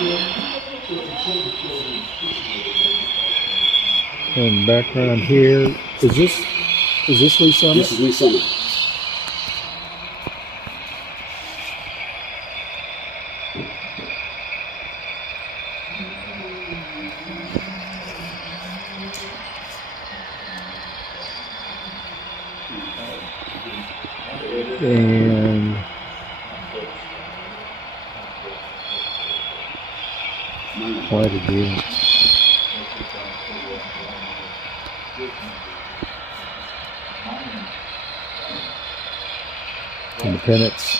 And background here, is this Lee Summit? This is Lee Summit. And quite a deal. Independence.